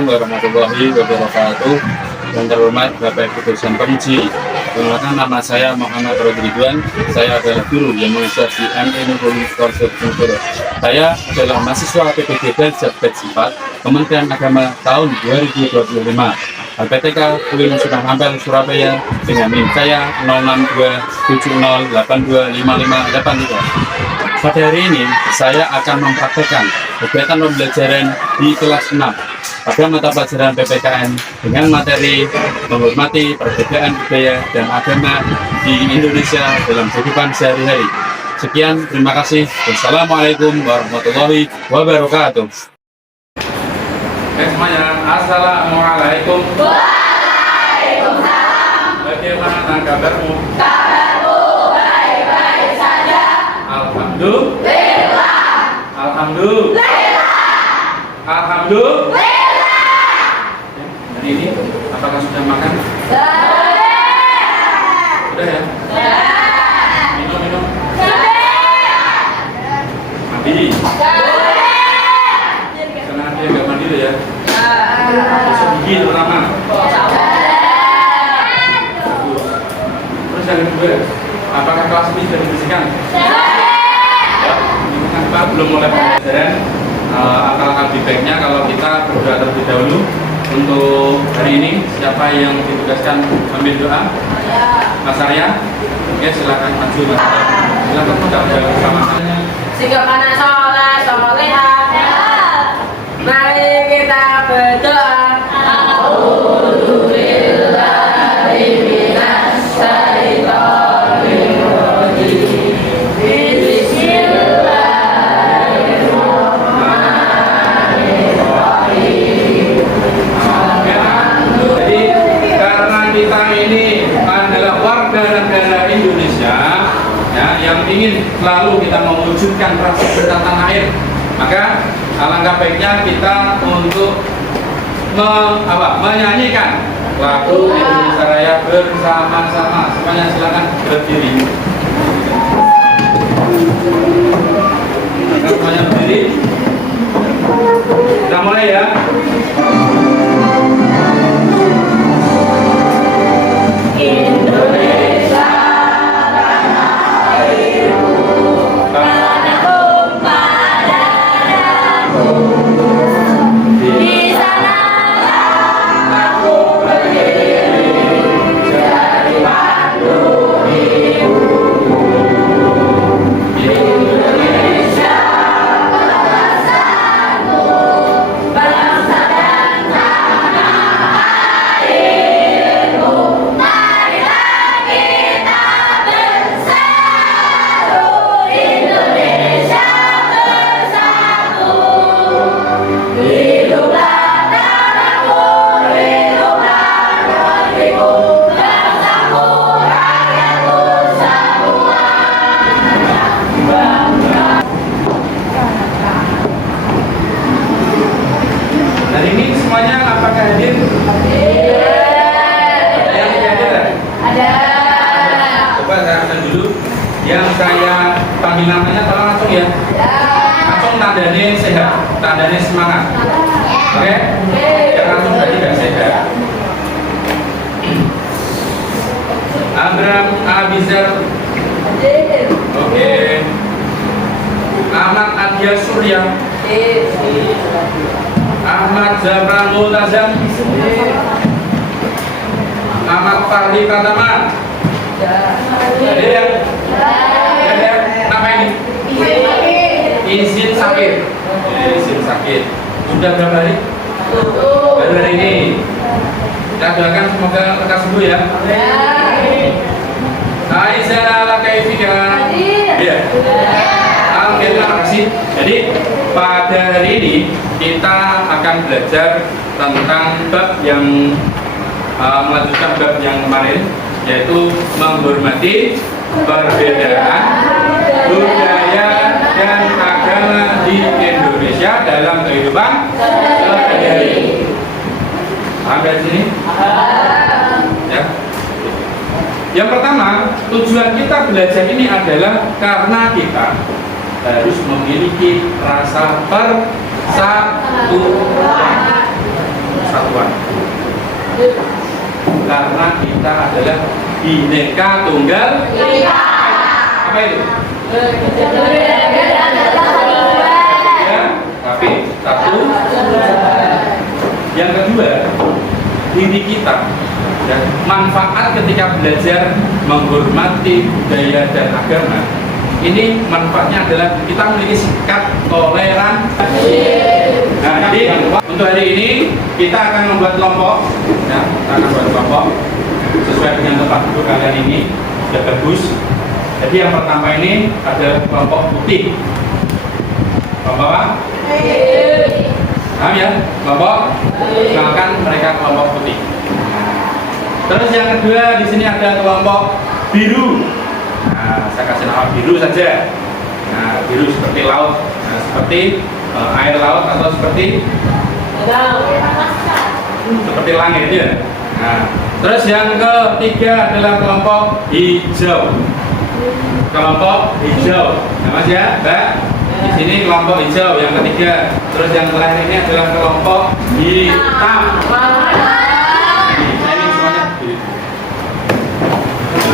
Assalamualaikum warahmatullahi wabarakatuh. Yang terhormat Bapak Ibu dosen penguji, perkenalkan nama saya Muhammad Rodridwan. Saya adalah guru yang mengajar di MI Nurul Korso. Saya adalah mahasiswa PPG Darjat Batch 4 Kementerian Agama tahun 2025. LPTK UIN Sunan Ampel Surabaya dengan NIM saya 06270825583. Pada hari ini saya akan mempraktekkan kegiatan pembelajaran di kelas 6 pada mata pelajaran PPKN dengan materi menghormati perbedaan budaya dan agama di Indonesia dalam kehidupan sehari-hari. Sekian, terima kasih. Wassalamualaikum warahmatullahi wabarakatuh. Semuanya, assalamualaikum. Waalaikumsalam. Bagaimana kabarmu? Kabarku baik-baik saja. Alhamdulillah. Alhamdulillah. Alhamdulillah. Dan ini, apakah sudah makan? Sudah ya? Minum. Mandi. Karena dia nggak mandi loh ya. Besok gigi pertama. Terus yang kedua, apakah kelas ini sudah dibersihkan? Ya, ini kan Pak belum mulai pembelajaran. Alangkah lebih baiknya kalau kita berdoa terlebih dahulu untuk hari ini. Siapa yang ditugaskan ambil doa? Mas Arya. Oke, silakan maju Mas Arya. Silakan berdoa bersama. Sikap anak soleh, soleha. Mari kita berdoa. A'udzubillahi minasyaitonir rajim. Bismillahirrahmanirrahim. Jadi karena kita ini adalah warga negara Indonesia, ya, yang ingin selalu kita mewujudkan rasa cinta tanah air, maka alangkah baiknya kita untuk menyanyikan lagu Indonesia Raya bersama-sama. Semuanya silakan berdiri. Semuanya berdiri. Kita mulai ya. Indonesia tanah airku, tanah tumpah darahku. Di sanalah aku berdiri, jadi pandu hidupku. Indonesia bangsaku, bangsa dan tanah airku. Marilah kita bersatu, Indonesia bersatu. Hiduplah tanahku, hiduplah negeriku, bangsaku, rakyatku semua. Dan ini semuanya apakah hadir? Ada yang tidak hadir? Ada. Coba saya akan dulu. Yang saya panggil namanya tolong langsung ya. Langsung tandanya sehat, tandanya semangat. Oke? Yang langsung tadi tidak sehat. Abraham Abizar. Oke. Ahmad Adia Surya. Ahmad Zafran Multazam. Ahmad Fahri Pratama. Ada yang? Nama ini? Izin sakit. Izin sakit. Sudah berapa hari? Baru hari ini. Kita doakan semoga lekas sembuh ya. Aisyah ala kaifika. Iya. Oke, terima kasih. Jadi pada hari ini kita akan belajar tentang bab yang melanjutkan bab yang kemarin, yaitu menghormati perbedaan budaya dan agama di Indonesia dalam kehidupan sehari-hari. Paham dari sini? Ya. Yang pertama, tujuan kita belajar ini adalah karena kita harus memiliki rasa persatuan. persatuan. Karena kita adalah Bhinneka Tunggal Ika. Apa itu? Ya, tapi satu. Yang kedua, diri kita. Ya, manfaat ketika belajar menghormati budaya dan agama. Ini manfaatnya adalah kita memiliki sikap toleransi. Nah, jadi untuk hari ini kita akan membuat kelompok. Ya, kita akan membuat kelompok sesuai dengan tempat duduk kalian ini sudah bagus. Jadi yang pertama ini ada kelompok putih. Kelompok apa? Paham ya? Kelompok. Kenalkan mereka kelompok putih. Terus yang kedua di sini ada kelompok biru. Nah, saya kasih nama biru saja. Nah, biru seperti laut, nah, seperti air laut atau seperti langit ya. Nah, terus yang ketiga adalah kelompok hijau. Kelompok hijau. Nah, Mas ya, Mbak. Di sini kelompok hijau yang ketiga. Terus yang terakhir ini adalah kelompok hitam.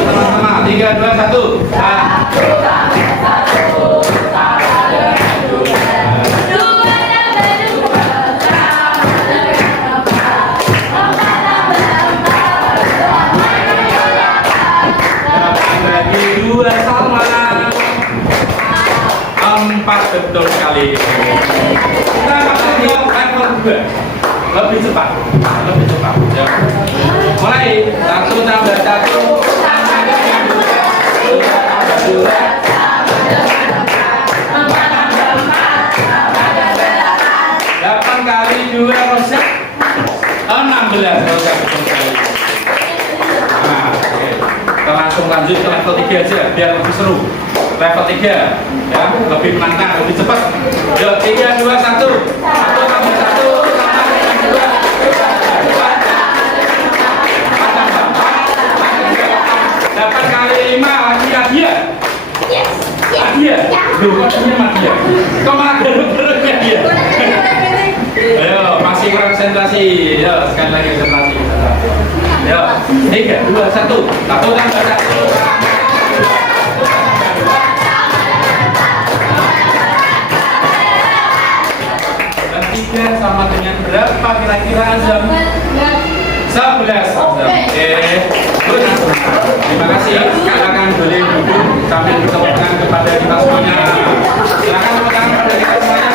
Sama-sama, 3, 2, 1. Bagi 2 sama. 4 betul sekali. Kita akan jawab level 2. Lebih cepat. Ya. Mulai 1 tambah 1. 8 kali 2 Rosak 16 Rosak betul sekali. Nah, oke. Kita langsung lanjut ke level 3 aja biar lebih seru. Level 3 ya, lebih menantang, lebih cepat. Yuk, 3, 2, 1. 1 tambah 1 tambah 2. 8 kali 5 lagi hadiah. Hadiah. Loh, kok hadiah? Kok malah geruk-geruknya dia? Ayo, masih konsentrasi. Yo, sekali lagi konsentrasi. Yo, 3, 2, 1. 1 tambah 1. Dan 3 sama dengan berapa kira-kira Azam? 11. Oke. Terima kasih. Silakan boleh duduk sambil bertepuk tangan kepada kita semuanya. Silakan tepuk tangan kepada kita semuanya.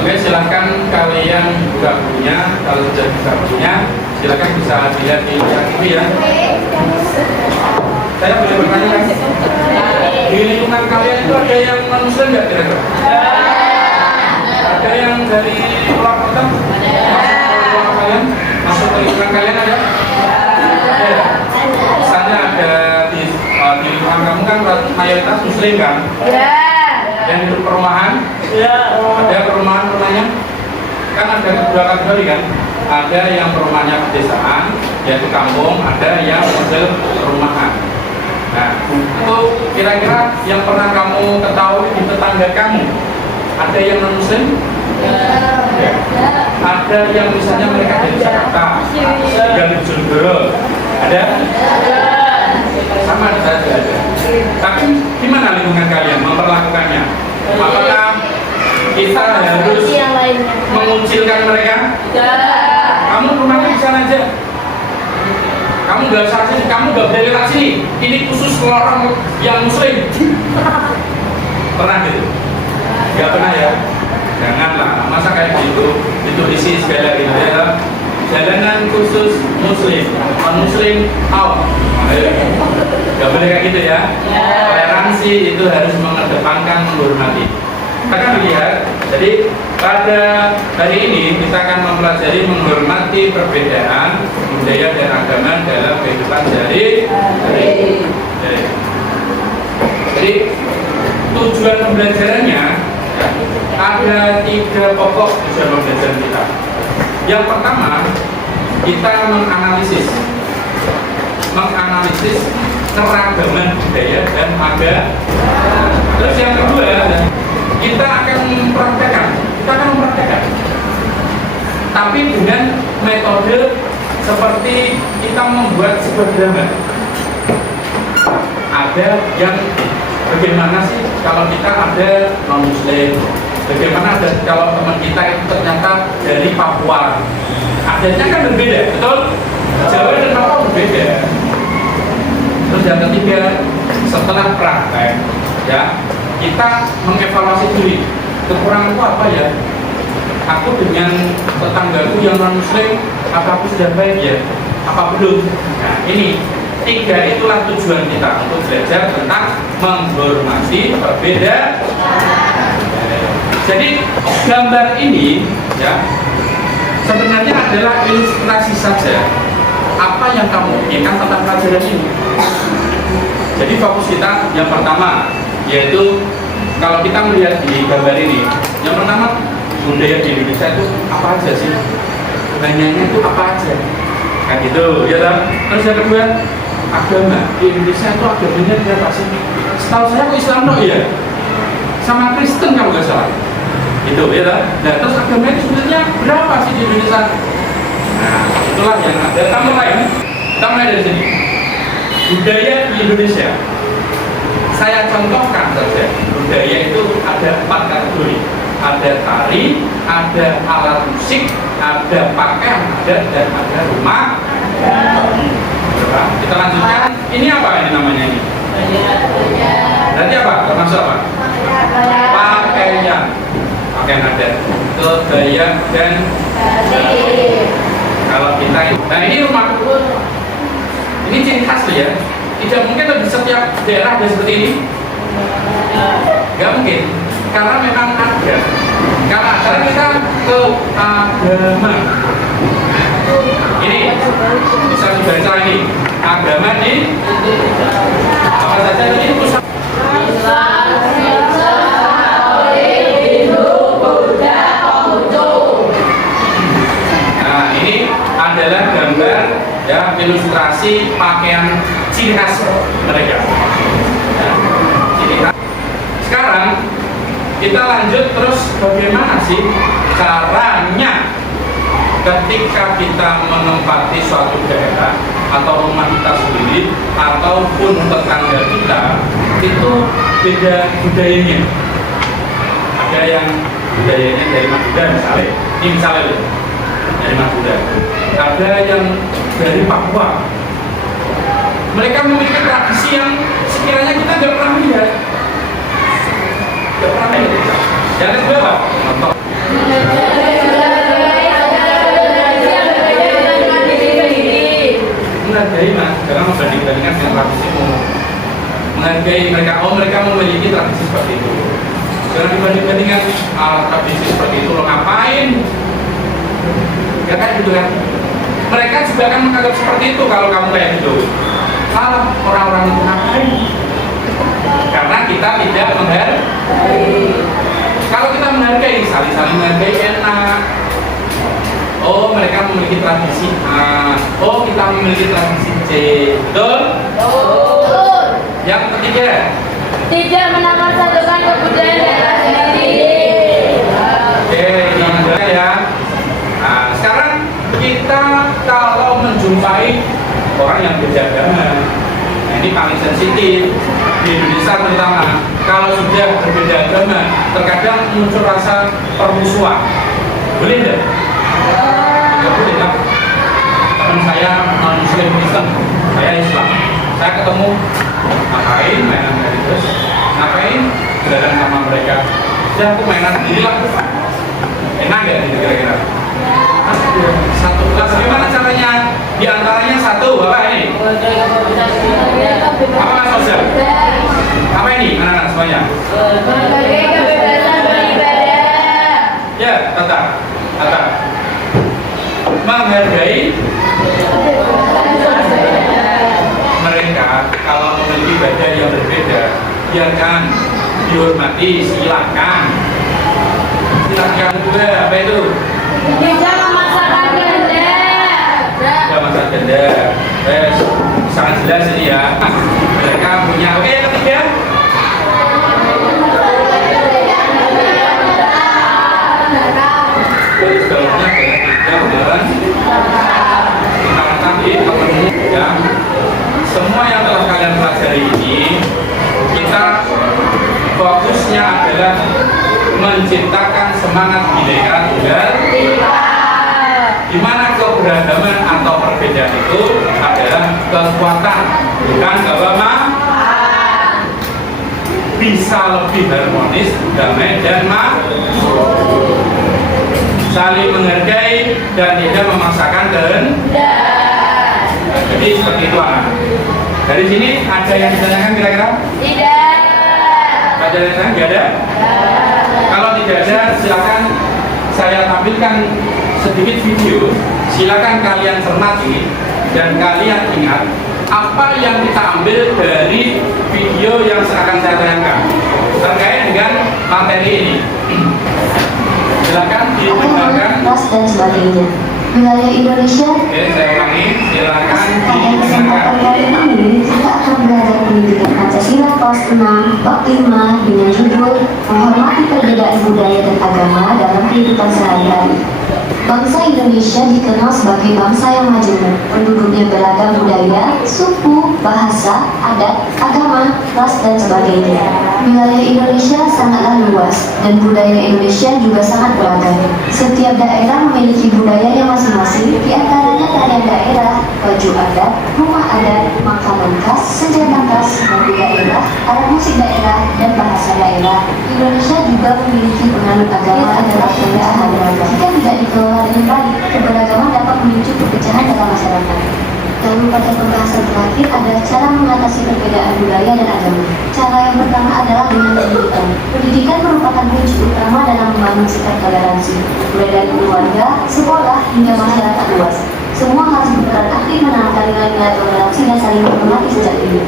Oke, silakan kalian buka bukunya. Kalau sudah buka bukunya, silakan bisa dilihat di TV ya. Saya boleh bertanya kan? Di lingkungan kalian itu ada yang non-muslim nggak kira-kira? Ada yang dari luar kota? Kalian masuk ke lingkungan kalian ada? Ada. Misalnya ada di lingkungan kamu kan mayoritas muslim kan? Yang hidup perumahan? Ada perumahan rumahnya? Kan ada kedua kategori kan? Ada yang perumahannya pedesaan, yaitu kampung, ada yang model perumahan. Nah, itu kira-kira yang pernah kamu ketahui di tetangga kamu, ada yang non muslim? Ya. Ada yang misalnya mereka dari Jakarta, dari Bojonegoro, ada? Sama saja ada. Tapi gimana lingkungan kalian memperlakukannya? Apakah kita harus mengucilkan mereka? Kamu rumahnya di sana aja. Kamu nggak usah sini, kamu nggak boleh lewat sini. Ini khusus orang yang muslim. Pernah gitu? Nggak pernah ya? Janganlah, masa kayak gitu. Itu isi sekali lagi ya. Jalanan khusus muslim, non muslim out. Nggak boleh kayak gitu ya. Toleransi itu harus mengedepankan menghormati. Kita akan lihat. Jadi pada hari ini kita akan mempelajari menghormati perbedaan budaya dan agama dalam kehidupan sehari-hari. Jadi tujuan pembelajarannya ada 3 pokok tujuan pembelajaran kita. Yang pertama, kita menganalisis keragaman budaya dan agama. Terus yang kedua, kita akan mempraktekkan kita akan mempraktekkan. Tapi dengan metode seperti kita membuat sebuah gambar. Ada yang bagaimana sih kalau kita ada non muslim, bagaimana ada kalau teman kita itu ternyata dari Papua, adanya kan berbeda, betul? Jawa dan Papua berbeda. Terus yang ketiga, setelah praktek ya kita mengevaluasi diri, kekuranganku apa ya, aku dengan tetanggaku yang non muslim, apa aku sudah baik ya, apa belum. Nah ini tiga itulah tujuan kita untuk belajar tentang menghormati perbedaan. Jadi gambar ini ya sebenarnya adalah ilustrasi saja apa yang kamu inginkan tentang pelajaran ini. Jadi fokus kita yang pertama yaitu kalau kita melihat di gambar ini, yang pertama budaya di Indonesia itu apa aja sih? Banyaknya itu apa aja? Kan gitu, ya kan? Terus yang kedua, agama di Indonesia itu agamanya berapa sih? Setahu saya kok Islam no ya, sama Kristen kalau nggak salah. Gitu, ya kan? Nah terus agama itu sebenarnya berapa sih di Indonesia? Nah itulah yang ada. Kita mulai dari sini. Budaya di Indonesia. Saya contohkan saja, budaya itu ada 4 kategori. Ada tari, ada alat musik, ada pakaian, dan ada rumah. Kita lanjutkan. Ini apa ini namanya ini? Berarti apa? Termasuk apa? Pakaian. Pakaian ada. Kebaya dan kalau kita nah ini rumah. Ini ciri khas ya. Tidak mungkin di setiap daerah ada seperti ini. Gak mungkin. Karena memang ada. Karena acara kita ke agama. Ini bisa dibaca ini. Agama di apa saja ini pusat. Nah ini adalah gambar ya ilustrasi pakaian ciri khas mereka. Ya, ciri khas. Sekarang kita lanjut terus bagaimana sih caranya ketika kita menempati suatu daerah atau rumah kita sendiri ataupun tetangga kita itu beda budayanya. Ada yang budayanya dari Madura misalnya, ini misalnya dari Madura. Ada yang dari Papua. Mereka memiliki tradisi yang sekiranya kita nggak pernah lihat. Nggak pernah lihat. Yang kedua apa? Contoh. Menghargai mas, karena membanding-bandingkan dengan tradisimu. Menghargai mereka, mereka memiliki tradisi seperti itu. Jangan dibanding-bandingkan tradisi seperti itu, lo ngapain? Ya kayak gitu kan. Mereka juga akan menganggap seperti itu kalau kamu kayak gitu. Orang-orang itu ngapain? Karena kita tidak menghargai. Kalau kita menghargai, saling-saling menghargai enak. Oh, mereka memiliki tradisi A. Oh, kita memiliki tradisi C. Betul? Betul. Yang ketiga, Tidak menamansatukan kebudayaan daerah sendiri. oke, ini adalah ya. Nah, sekarang kita kalau menjumpai orang yang beda agama, nah ini paling sensitif di Indonesia terutama. Kalau sudah berbeda agama, terkadang muncul rasa permusuhan. Boleh tidak? Tidak boleh kan? Teman saya non Muslim Kristen, saya Islam. Saya ketemu, ngapain mainan dari terus? Ngapain berada sama mereka? Ya aku mainan sendiri lah. Enak gak gitu kira-kira? Satu kelas, gimana caranya? Di antaranya satu, apa ini? Apa mas sosial? Apa ini anak-anak semuanya? Menghargai kebebasan beribadah. Ya, Tata. Menghargai mereka kalau memiliki ibadah yang berbeda, biarkan, dihormati, silakan. Silakan juga, apa itu? Tidak memaksakan kehendak. Tidak masalah ganda. Sangat jelas ini ya. Mereka punya, oke yang ketiga. ya, semua yang telah kalian pelajari ini kita fokusnya adalah menciptakan semangat bineka tunggal ika, di mana keberagaman atau perbedaan itu adalah kekuatan, bukan kelemahan. Bisa lebih harmonis, damai dan saling menghargai dan tidak memaksakan kehendak. Jadi seperti itu anak. Dari sini ada yang ditanyakan kira-kira? Tidak. Ada yang ditanyakan? Tidak ada? Kalau tidak ada, silakan saya tampilkan sedikit video. Silakan kalian cermati dan kalian ingat apa yang kita ambil dari video yang akan saya tayangkan terkait dengan materi ini. Silakan didengarkan. Ras dan sebagainya. Wilayah Indonesia. Oke, saya ulangi. Silakan Pada kesempatan didengarkan. kali ini kita akan belajar pendidikan Pancasila kelas 6 bab 5 dengan judul menghormati perbedaan budaya dan agama dalam kehidupan sehari-hari. Bangsa Indonesia dikenal sebagai bangsa yang majemuk, penduduknya beragam budaya, suku, bahasa, adat, agama, ras, dan sebagainya. Wilayah Indonesia sangatlah luas, dan budaya Indonesia juga sangat beragam. Setiap daerah memiliki budayanya masing-masing, di antaranya tarian daerah, baju adat, rumah adat, makanan khas, senjata khas, lagu daerah, alat musik daerah, dan bahasa daerah. Indonesia juga memiliki penganut agama adalah keadaan beragam. Jika tidak dikelola dengan baik, keberagaman dapat memicu perpecahan dalam masyarakat. Lalu pada pembahasan terakhir adalah cara mengatasi perbedaan budaya dan agama. Cara yang pertama adalah dengan pendidikan. Pendidikan merupakan kunci utama dalam membangun sikap toleransi, mulai dari keluarga, sekolah, hingga masyarakat luas. Semua harus berperan aktif menanamkan nilai-nilai toleransi dan saling menghormati sejak dini.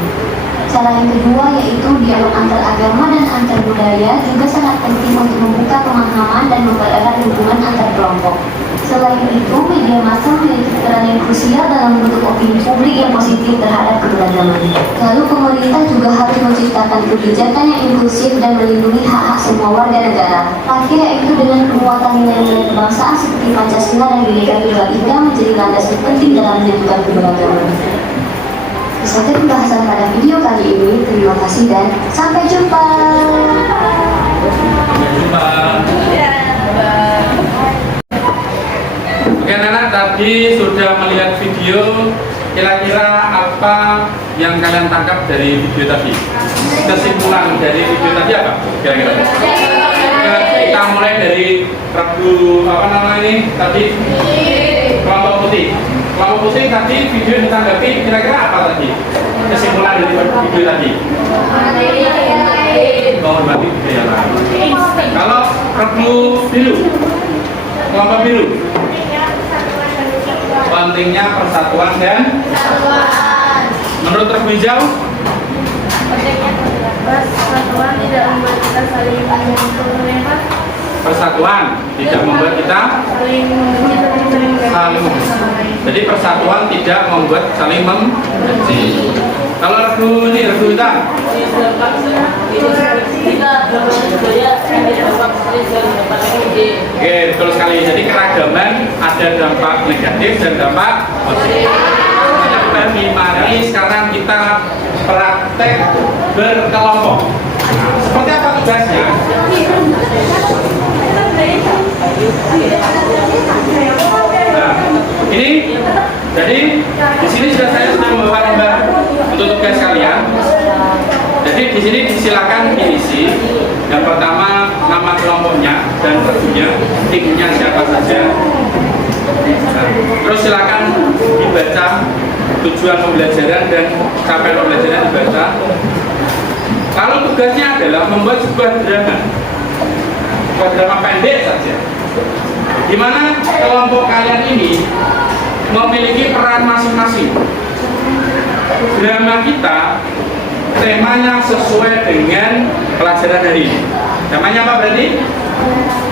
Cara yang kedua yaitu dialog antar agama dan antar budaya juga sangat penting untuk membuka pemahaman dan mempererat hubungan antar kelompok. Selain itu, media massa memiliki peran yang krusial dalam membentuk opini publik yang positif terhadap keberagaman. Lalu pemerintah juga harus menciptakan kebijakan yang inklusif dan melindungi hak-hak semua warga negara. Terakhir yaitu dengan penguatan nilai-nilai kebangsaan seperti Pancasila dan Bhinneka Tunggal Ika menjadi landasan penting dalam menyatukan keberagaman. Sekian pembahasan pada video kali ini. Terima kasih dan sampai jumpa. Oke anak-anak, tadi sudah melihat video. Kira-kira apa yang kalian tangkap dari video tadi? Kesimpulan dari video tadi apa? Kira-kira? Kita mulai dari Rabu apa namanya ini tadi? Kelompok putih. Kelompok putih tadi video yang ditanggapi kira-kira apa tadi? Kesimpulan dari video tadi? Menghormati budaya lain. Kalau Rabu biru, kelompok biru, pentingnya persatuan dan menurut Rabu hijau, Persatuan tidak membuat kita saling menyentuh. persatuan tidak membuat kita saling jadi persatuan tidak membuat saling membenci. Kalau Rabu ini Rabu hitam, oke, betul sekali. Jadi keragaman ada dampak negatif dan dampak positif. Mari sekarang kita praktek berkelompok. Seperti apa tugasnya? Nah, ini jadi di sini saya sudah membawa lembar untuk tugas kalian. Jadi di sini disilakan diisi. Yang pertama nama kelompoknya dan regunya, timnya siapa saja. Nah, terus silakan dibaca tujuan pembelajaran dan capaian pembelajaran dibaca. Kalau tugasnya adalah membuat sebuah drama pendek saja, di mana kelompok kalian ini memiliki peran masing-masing. Drama kita temanya sesuai dengan pelajaran hari ini. Temanya apa berarti?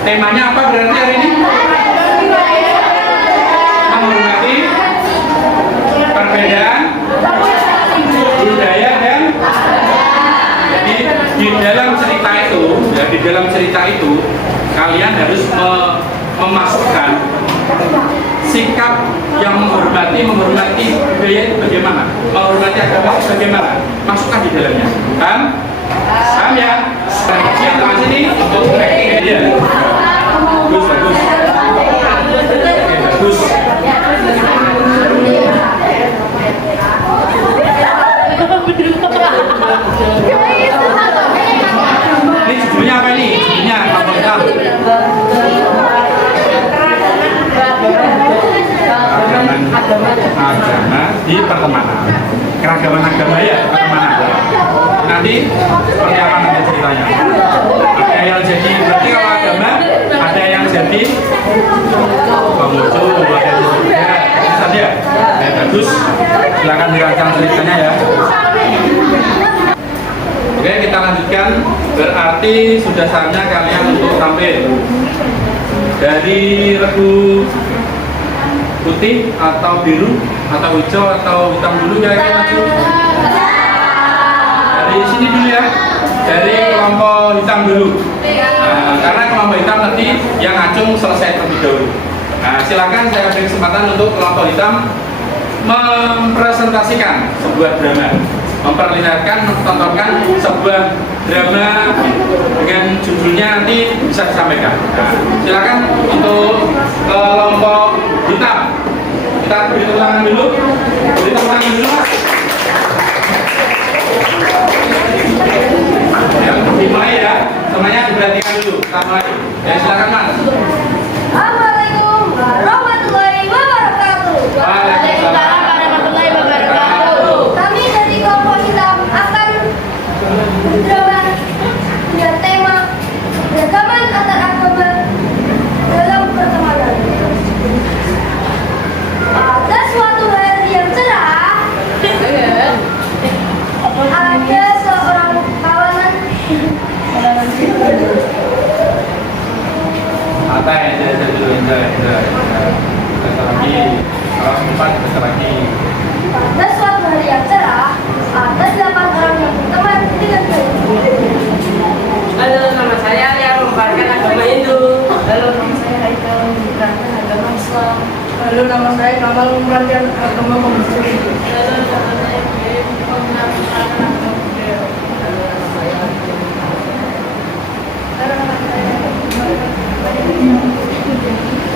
Temanya apa berarti hari ini? Menghormati perbedaan budaya dan jadi di dalam cerita itu kalian harus memasukkan sikap yang menghormati budaya itu bagaimana, menghormati agama itu bagaimana, masukkan di dalamnya. Paham? Paham ya? Yang tangan sini untuk acting dia. Bagus, bagus. Oke, bagus. Ini judulnya apa ini? Judulnya apa? Agama di pertemanan, keragaman agama ya, pertemanan. Nanti seperti apa nanti ceritanya? Ada yang jadi, berarti kalau agama ada yang jadi pengucu, ada yang jadi juga, saja. Bagus, silakan dirancang ceritanya ya. Oke, kita lanjutkan. Berarti sudah saatnya kalian untuk tampil. Dari regu putih atau biru atau hijau atau hitam dulu ya, maju. Dari sini dulu ya, dari kelompok hitam dulu. Nah, karena kelompok hitam nanti yang acung selesai terlebih dahulu. Nah, silakan saya beri kesempatan untuk kelompok hitam mempresentasikan sebuah drama, memperlihatkan, menontonkan sebuah drama dengan judulnya nanti bisa disampaikan. Nah, silakan untuk kelompok hitam. Kita beri tepuk tangan dulu. Beri tepuk tangan dulu, Mas. Ya, dimulai ya. Semuanya diperhatikan dulu. Kita mulai. Ya, silakan, Mas. Assalamualaikum warahmatullahi wabarakatuh. Waalaikumsalam warahmatullahi wabarakatuh. Kami dari kelompok hitam akan berdrama dengan tema keragaman antar agama dalam pertemanan. Pada suatu hari yang cerah, ada seorang kawanan Santai, enjoy. Bentar lagi, kalau sempat bentar lagi. pada suatu hari yang cerah, ada 8 orang yang berteman dengan baik. Halo, nama saya yang memperkenalkan agama Hindu. Halo, nama saya Haikal memperkenalkan agama Islam. Halo, nama saya Kamal memperkenalkan agama Konghucu. Halo, nama saya Bim memperkenalkan agama Buddha. Halo, nama saya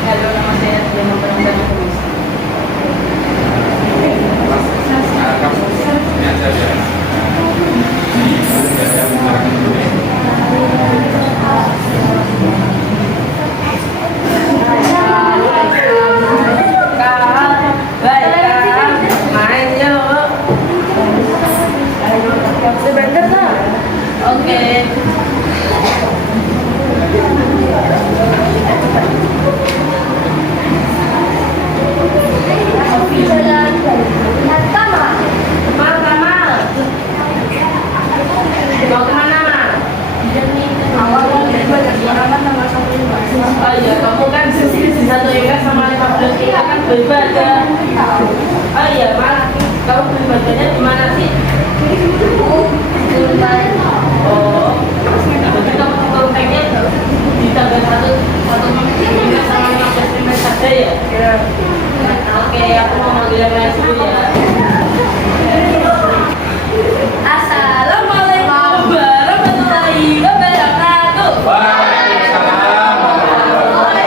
Halo, nama saya Bim memperkenalkan agama Islam. Mas, kamu ini aja ya. Ini ada bicarakan dulu ya. Main yuk. Sebentar lah. Oke. Jalan lihat kamar. Kamal. Mau kemana, Mal? Awalnya belajar pengalaman sama satu Oh iya, kamu kan di satu ikat sama 15 ikat kan beribadah. Oh iya, Mal, kamu beribadahnya di mana sih? Oh, berarti kamu kontaknya di tanggal 1 Mei sama 15 Mei saja ya? Iya. Oke, aku mau manggil yang lain dulu ya. Assalamualaikum warahmatullahi wabarakatuh. Waalaikumsalam warahmatullahi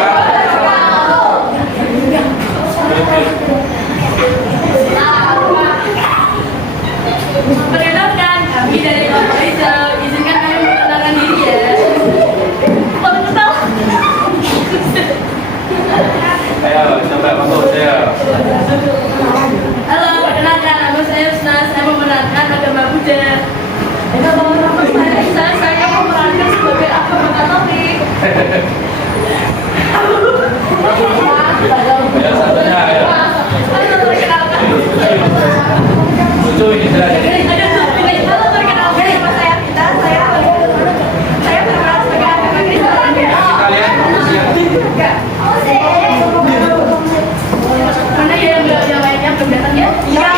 Perkenalkan, kami dari kelompok hijau. Izinkan kami memperkenalkan diri ya. Ayo, coba foto ya. Halo, perkenalkan, nama saya Usna. Saya memerankan agama Buddha. Nama saya memerankan sebagai agama Katolik. Ya, satunya ayo. Halo, perkenalkan. Lucu ini sudah jadi. Halo, perkenalkan, nama saya Vita. Saya berperan sebagai agama Kristen. Kalian siap. Mana ya yang lainnya belum datang ya? Iya.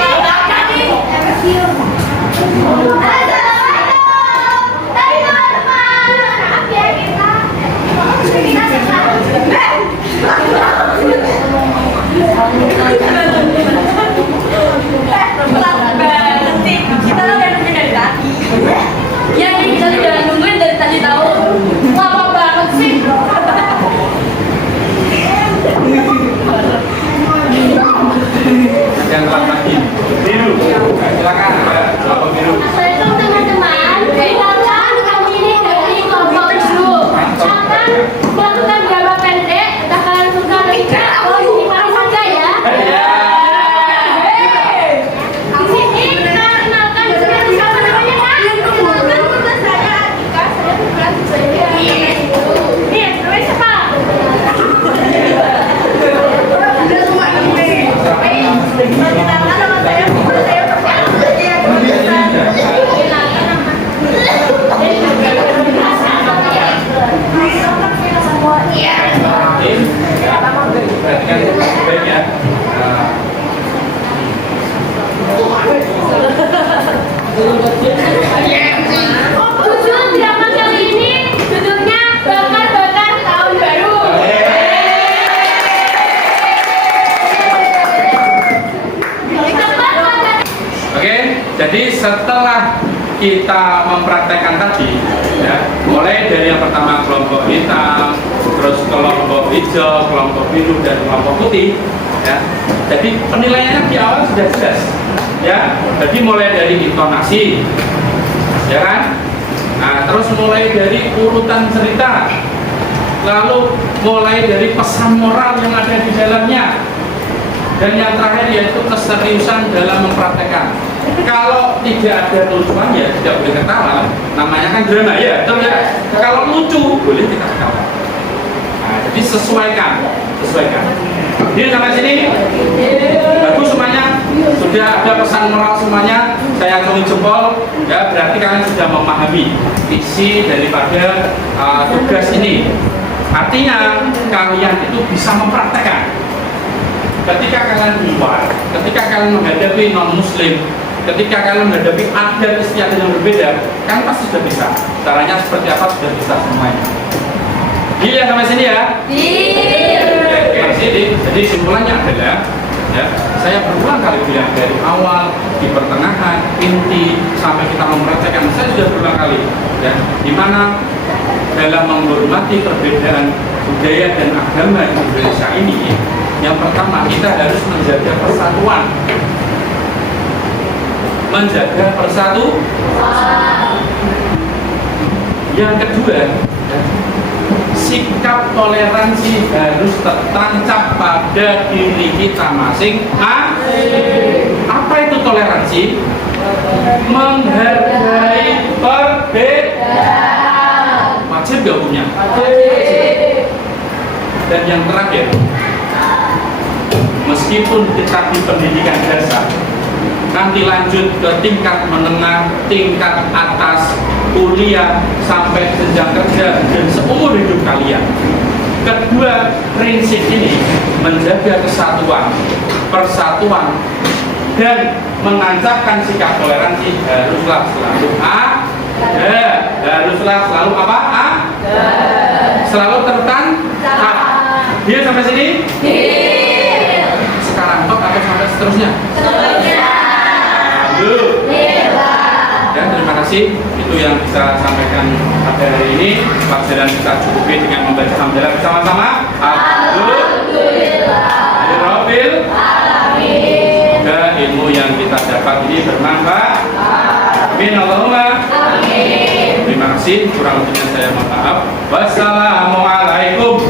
Judul drama kali ini judulnya Bakar-Bakar Tahun Baru. Oke, jadi setelah kita mempraktekkan tadi, ya, mulai dari yang pertama kelompok hitam, terus kelompok hijau, kelompok biru, dan kelompok putih, ya. Jadi penilaiannya di awal sudah jelas, ya. Jadi mulai dari intonasi, ya kan? Nah, terus mulai dari urutan cerita, lalu mulai dari pesan moral yang ada di dalamnya. Dan yang terakhir yaitu keseriusan dalam mempraktekkan. Kalau tidak ada lucuan ya tidak boleh ketawa. Namanya kan drama ya, betul ya. Kalau lucu boleh kita ketawa. Nah, jadi sesuaikan. Jadi sampai sini bagus semuanya. Sudah ada pesan moral semuanya. Saya acungi jempol. Ya, berarti kalian sudah memahami isi daripada tugas ini. Artinya kalian itu bisa mempraktekkan. Ketika kalian keluar, ketika kalian menghadapi non-muslim, ketika kalian menghadapi adat istiadat yang berbeda, kalian pasti sudah bisa. Caranya seperti apa sudah bisa semuanya. Deal ya sampai sini ya? Deal. Jadi simpulannya adalah, ya, saya berulang kali bilang dari awal, di pertengahan, inti, sampai kita mempraktekkan. Saya sudah berulang kali, ya, dimana dalam menghormati perbedaan budaya dan agama di Indonesia ini. Yang pertama, kita harus menjaga persatuan. Yang kedua, sikap toleransi harus tertancap pada diri kita masing. Apa itu toleransi? Menghargai perbedaan. Wajib gak punya? Dan yang terakhir, meskipun kita di pendidikan dasar, nanti lanjut ke tingkat menengah, tingkat atas, kuliah, sampai jenjang kerja dan seumur hidup kalian, kedua prinsip ini menjaga kesatuan, persatuan, dan menancapkan sikap toleransi haruslah selalu selalu tertancap. Dia sampai sini? Sekarang atau sampai seterusnya? Dan terima kasih, itu yang bisa sampaikan pada hari ini. Pelajaran kita cukupi dengan membaca hamdalah bersama-sama. Alhamdulillahirabbil alamin. Dan ilmu yang kita dapat ini bermanfaat. Amin Allahumma. Amin. Terima kasih, kurang lebihnya saya mohon maaf. Wassalamualaikum.